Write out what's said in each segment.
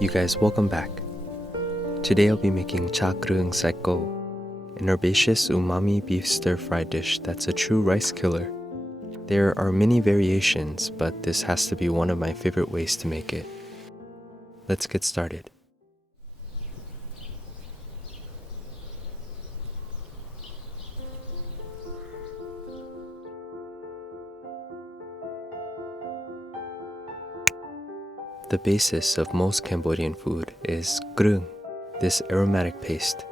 You guys, welcome back. Today I'll be making Cha Kroeung Sach Ko, an herbaceous umami beef stir-fry dish that's a true rice killer. There are many variations, but this has to be one of my favorite ways to make it. Let's get started. The basis of most Cambodian food is kroeung, this aromatic paste.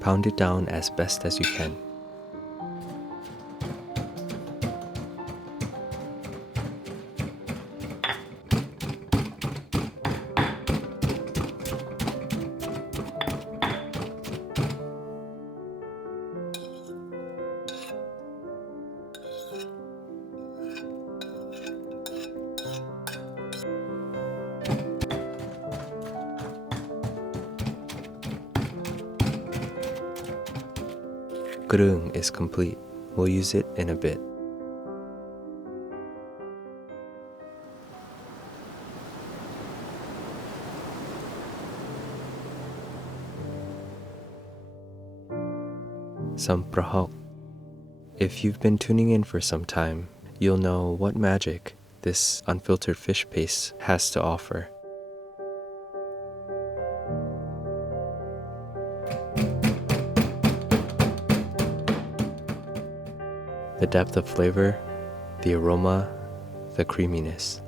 Pound it down as best as you can. Kroeung is complete. We'll use it in a bit. Some prahok. If you've been tuning in for some time, you'll know what magic this unfiltered fish paste has to offer. The depth of flavor, the aroma, the creaminess.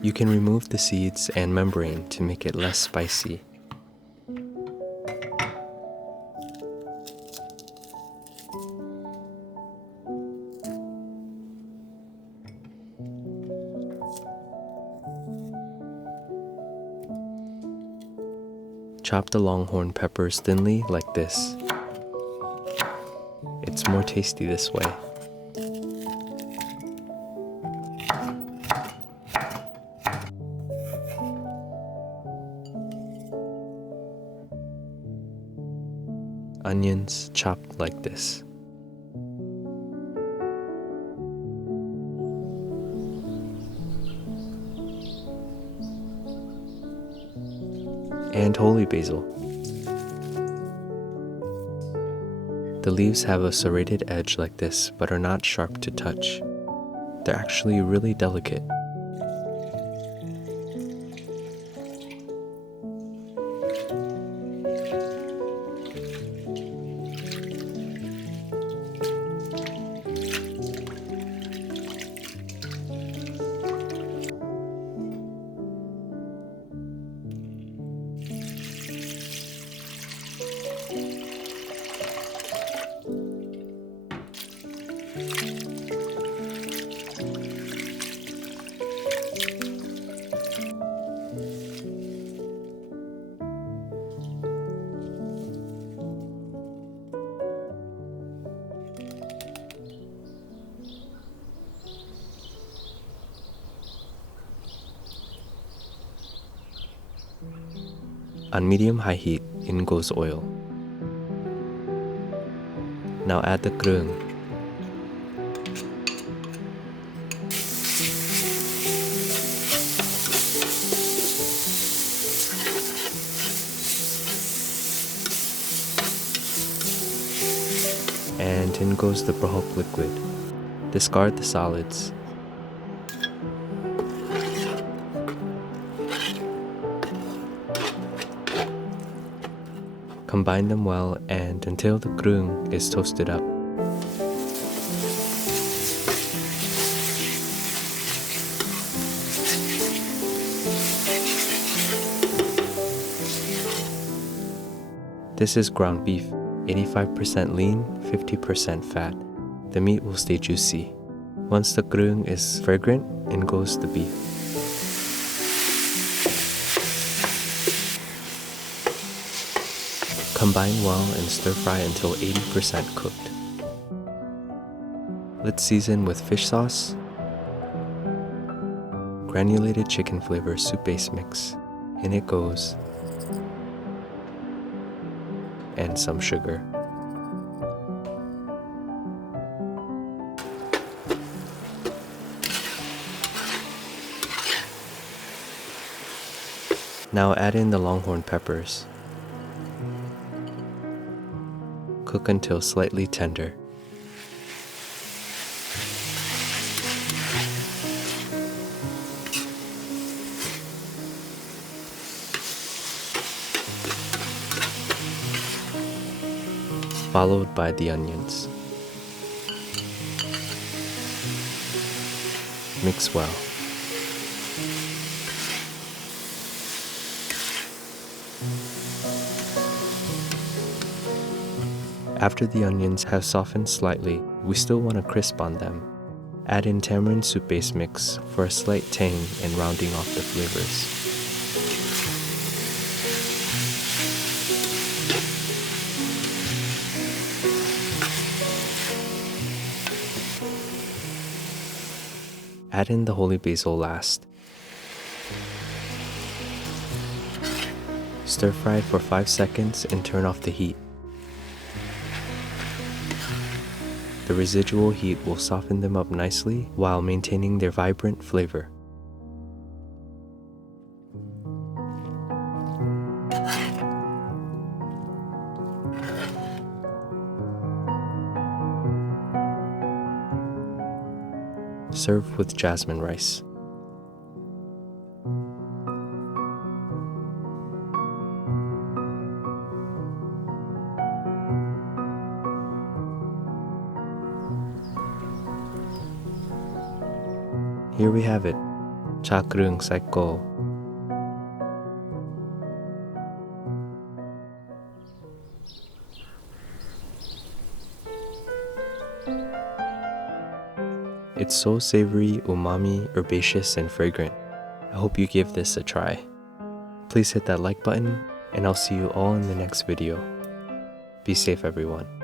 You can remove the seeds and membrane to make it less spicy. Chop the longhorn peppers thinly like this. It's more tasty this way. Onions chopped like this. And holy basil. The leaves have a serrated edge like this, but are not sharp to touch. They're actually really delicate. On medium-high heat, in goes oil. Now add the kroeung. And in goes the Prahok Liquid. Discard the solids. Combine them well and until the kroeung is toasted up. This is ground beef, 85% lean, 50% fat. The meat will stay juicy. Once the kroeung is fragrant, in goes the beef. Combine well and stir fry until 80% cooked. Let's season with fish sauce, granulated chicken flavor soup base mix, in it goes, and some sugar. Now add in the longhorn peppers. Cook until slightly tender. Followed by the onions. Mix well. After the onions have softened slightly, we still want a crisp on them. Add in tamarind soup base mix for a slight tang and rounding off the flavors. Add in the holy basil last. Stir fry for 5 seconds and turn off the heat. The residual heat will soften them up nicely while maintaining their vibrant flavor. Serve with jasmine rice. Here we have it, Cha Kroeung Sach Ko. It's so savory, umami, herbaceous, and fragrant. I hope you give this a try. Please hit that like button, and I'll see you all in the next video. Be safe, everyone.